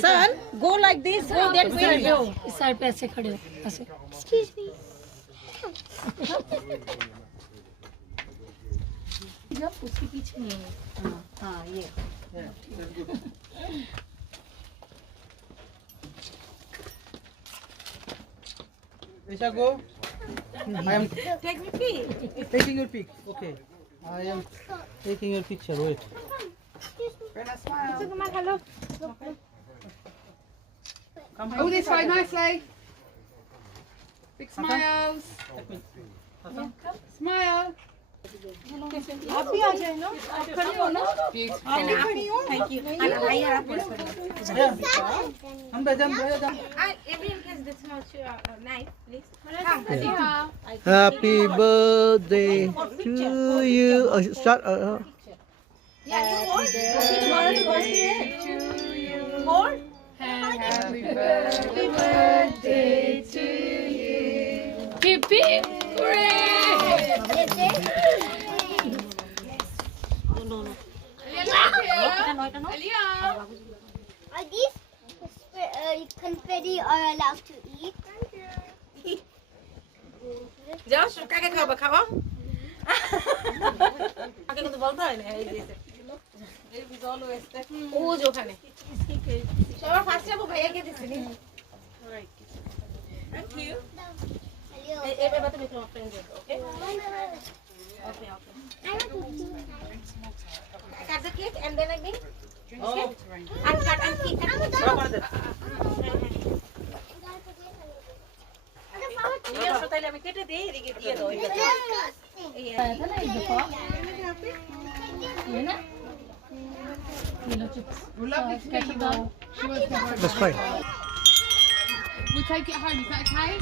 Son, go like this, go that way. इस side पे ऐसे खड़े हो ऐसे Excuse me. जब उसके पीछे नहीं है। हाँ ये। Isha, go. I am Take me pee. taking your pic. Okay. I am taking your picture. Wait. Oh, this way nicely. Big smiles. Smile. आप भी आ जाए ना। Thank you. Jump, jump. Everyone has this much knife, please. Happy birthday to you. Start. Hold. Happy birthday to you. hip hip hooray Are these confetti are allowed to eat? जाओ सुखा के खाओ खाओ आगे को तो बोलता है ना ये जैसे ये भी ऑलवेज वो जो खाने सर फास्ट है वो भैया के दिस नहीं थैंक यू ए बात में फ्रेंड है okay okay cut the cake and then again and cut and keep ये सोता है मैं केटे दे दिए दो ये था ना एक दफा ये ना ये लो chips We'll love to meet you all. She wants to have That's fine. We'll take it home. Is that okay?